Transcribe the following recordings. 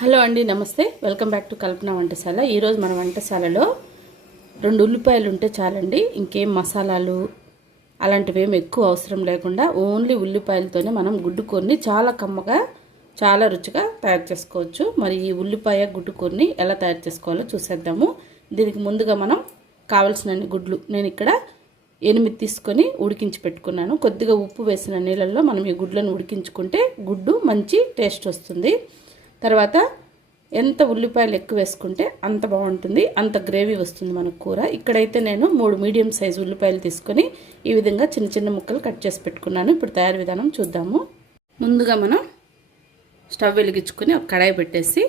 Hello అండి, నమస్తే. Welcome back to కల్పన వంటశాల. ఈరోజు మన వంటశాలలో 2 ఉల్లిపాయలు ఉంటే చాలండి. ఇంకేం మసాలాలు అలాంటివి ఏమి ఎక్కువ అవసరం లేకుండా ఓన్లీ ఉల్లిపాయలతోనే మనం గుడ్డు కూరని చాలా కమ్మగా చాలా రుచిగా తయారు చేసుకోవచ్చు. మరి ఈ ఉల్లిపాయ గుడ్డు కూరని ఎలా తయారు చేసుకోవాలో చూసేద్దాము. దీనికి ముందుగా మనం కావాల్సిన గుడ్లు నేను ఇక్కడ 8 తీసుకొని ఉడికించి పెట్టుకున్నాను. కొద్దిగా ఉప్పు వేసిన నీళ్ళల్లో మనం ఈ గుడ్లను ఉడికించుకుంటే గుడ్డు మంచి టేస్ట్ వస్తుంది. తర్వాత ఎంత ఉల్లిపాయలు ఎక్కువ వేసుకుంటే అంత బాగుంటుంది, అంత గ్రేవీ వస్తుంది మనకు కూర. ఇక్కడైతే నేను 3 మీడియం సైజు ఉల్లిపాయలు తీసుకొని ఈ విధంగా చిన్న చిన్న ముక్కలు కట్ చేసి పెట్టుకున్నాను. ఇప్పుడు తయారు విధానం చూద్దాము. ముందుగా మనం స్టవ్ వెలిగించుకొని ఒక కడాయి పెట్టేసి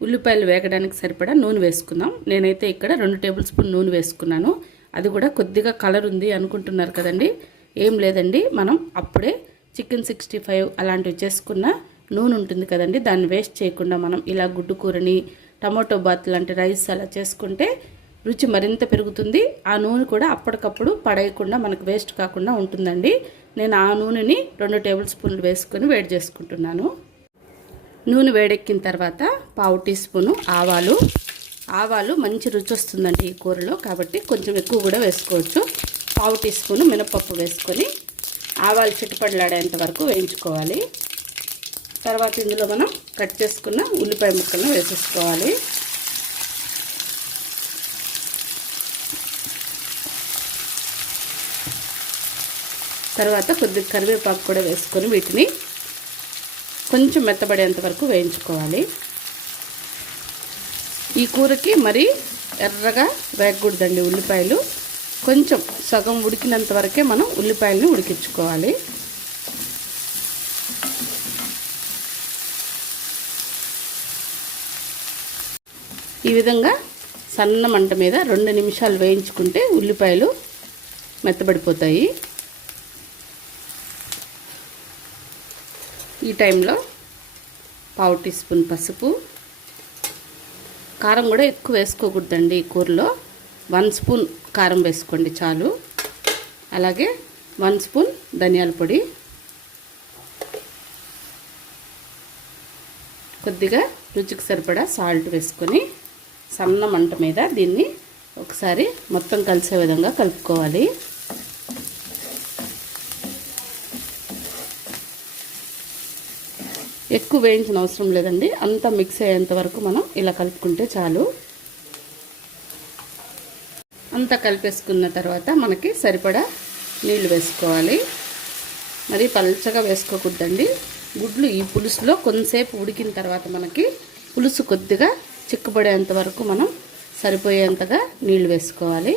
ఉల్లిపాయలు వేగడానికి సరిపడా నూనె వేసుకుందాం. నేనైతే ఇక్కడ 2 టేబుల్ స్పూన్ నూనె వేసుకున్నాను. అది కూడా కొద్దిగా కలర్ ఉంది అనుకుంటున్నారు కదండి, ఏం లేదండి. మనం అప్పుడే చికెన్ 65 అలాంటివి చేసుకున్న నూనె ఉంటుంది కదండి, దాన్ని వేస్ట్ చేయకుండా మనం ఇలా గుడ్డు కూరని టమాటో బాత్ లాంటి రైస్ అలా చేసుకుంటే రుచి మరింత పెరుగుతుంది. ఆ నూనె కూడా అప్పటికప్పుడు పడేయకుండా మనకు వేస్ట్ కాకుండా ఉంటుందండి. నేను ఆ నూనెని 2 టేబుల్ స్పూన్లు వేసుకొని వేడి చేసుకుంటున్నాను. నూనె వేడెక్కిన తర్వాత 1/2 టీ స్పూను ఆవాలు మంచి రుచి వస్తుందండి ఈ కూరలో, కాబట్టి కొంచెం ఎక్కువ కూడా వేసుకోవచ్చు. 1/2 టీ స్పూను మినపప్పు వేసుకొని ఆవాలు చిటపడలాడేంత వరకు వేయించుకోవాలి. తర్వాత ఇందులో మనం కట్ చేసుకున్న ఉల్లిపాయ ముక్కలను వేసేసుకోవాలి. తర్వాత కొద్దిగా కరివేపాకు కూడా వేసుకొని వీటిని కొంచెం మెత్తబడేంత వరకు వేయించుకోవాలి. ఈ కూరకి మరి ఎర్రగా వేగకూడదండి ఉల్లిపాయలు, కొంచెం సగం ఉడికినంత వరకే మనం ఉల్లిపాయలని ఉడికించుకోవాలి. ఈ విధంగా సన్న మంట మీద 2 నిమిషాలు వేయించుకుంటే ఉల్లిపాయలు మెత్తబడిపోతాయి. ఈ టైంలో 1/2 టీ స్పూన్ పసుపు, కారం కూడా ఎక్కువ వేసుకోకూడదండి ఈ కూరలో. 1 స్పూన్ కారం వేసుకోండి చాలు. అలాగే 1 స్పూన్ ధనియాల పొడి, కొద్దిగా రుచికి సరిపడా సాల్ట్ వేసుకొని సన్న మంట మీద దీన్ని ఒకసారి మొత్తం కలిసే విధంగా కలుపుకోవాలి. ఎక్కువ వేయించిన అవసరం లేదండి, అంతా మిక్స్ అయ్యేంత వరకు మనం ఇలా కలుపుకుంటే చాలు. అంతా కలిపేసుకున్న తర్వాత మనకి సరిపడా నీళ్లు వేసుకోవాలి. మరి పల్చగా వేసుకోకూడదండి. గుడ్లు ఈ పులుసులో కొంతసేపు ఉడికిన తర్వాత మనకి పులుసు కొద్దిగా చిక్కుపడేంత వరకు మనం సరిపోయేంతగా నీళ్లు వేసుకోవాలి.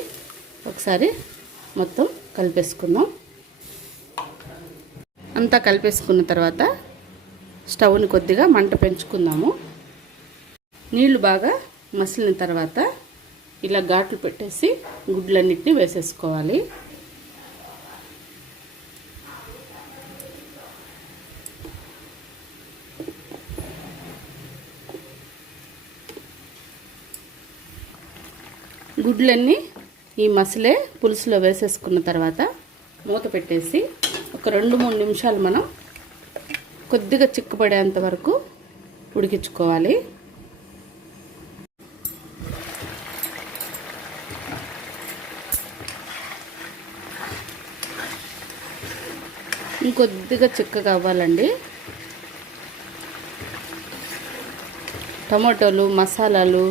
ఒకసారి మొత్తం కలిపేసుకుందాం. అంతా కలిపేసుకున్న తర్వాత స్టవ్ని కొద్దిగా మంట పెంచుకుందాము. నీళ్లు బాగా మసిలిన తర్వాత ఇలా ఘాట్లు పెట్టేసి గుడ్లన్నిటిని వేసేసుకోవాలి. గుడ్లన్నీ ఈ మసిలే పులుసులో వేసేసుకున్న తర్వాత మూత పెట్టేసి ఒక 2-3 నిమిషాలు మనం కొద్దిగా చిక్కుపడేంత వరకు ఉడికించుకోవాలి. ఇంకొద్దిగా చిక్కగా అవ్వాలండి. టమాటోలు, మసాలాలు,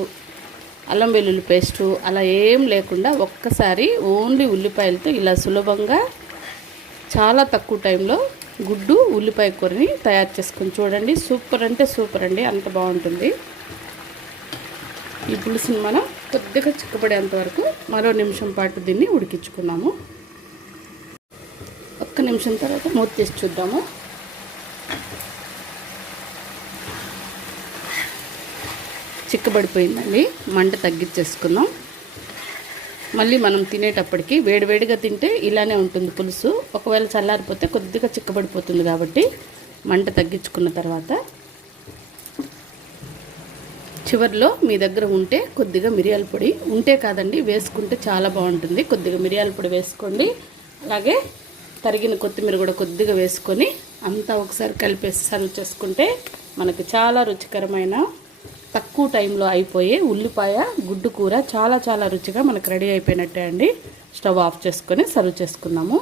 అల్లం వెల్లుల్లి పేస్టు అలా ఏం లేకుండా ఒక్కసారి ఓన్లీ ఉల్లిపాయలతో ఇలా సులభంగా చాలా తక్కువ టైంలో గుడ్డు ఉల్లిపాయ కూరని తయారు చేసుకొని చూడండి. సూపర్ అంటే సూపర్ అండి, అంత బాగుంటుంది. ఈ పులుసుని మనం కొద్దిగా చిక్కబడేంత వరకు మరో నిమిషం పాటు దీన్ని ఉడికించుకున్నాము. 1 నిమిషం తర్వాత మూత తీసి చూద్దాము. చిక్కబడిపోయిందండి. మంట తగ్గించేసుకుందాం. మళ్ళీ మనం తినేటప్పటికి వేడివేడిగా తింటే ఇలానే ఉంటుంది పులుసు. ఒకవేళ చల్లారిపోతే కొద్దిగా చిక్కబడిపోతుంది, కాబట్టి మంట తగ్గించుకున్న తర్వాత చివరిలో మీ దగ్గర ఉంటే కొద్దిగా మిరియాల పొడి, ఉంటే కాదండి వేసుకుంటే చాలా బాగుంటుంది, కొద్దిగా మిరియాల పొడి వేసుకోండి. అలాగే తరిగిన కొత్తిమీర కూడా కొద్దిగా వేసుకొని అంతా ఒకసారి కలిపేసి సర్వ్ చేసుకుంటే మనకు చాలా రుచికరమైన తక్కువ టైంలో అయిపోయే ఉల్లిపాయ గుడ్డు కూర చాలా చాలా రుచిగా మనకు రెడీ అయిపోయినట్టే అండి. స్టవ్ ఆఫ్ చేసుకొని సర్వ్ చేసుకున్నాము.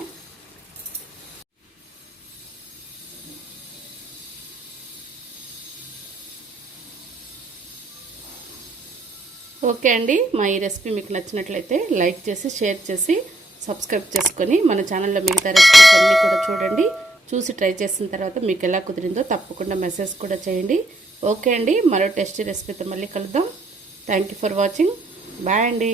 ఓకే అండి, మా ఈ రెసిపీ మీకు నచ్చినట్లయితే లైక్ చేసి షేర్ చేసి సబ్స్క్రైబ్ చేసుకొని మన ఛానల్లో మిగతా రెసిపీస్ అన్నీ కూడా చూడండి. చూసి ట్రై చేసిన తర్వాత మీకు ఎలా కుదిరిందో తప్పకుండా మెసేజ్ కూడా చేయండి. ఓకే అండి, మరో టేస్టీ రెసిపీతో మళ్ళీ కలుద్దాం. Thank you for watching. Bye అండి.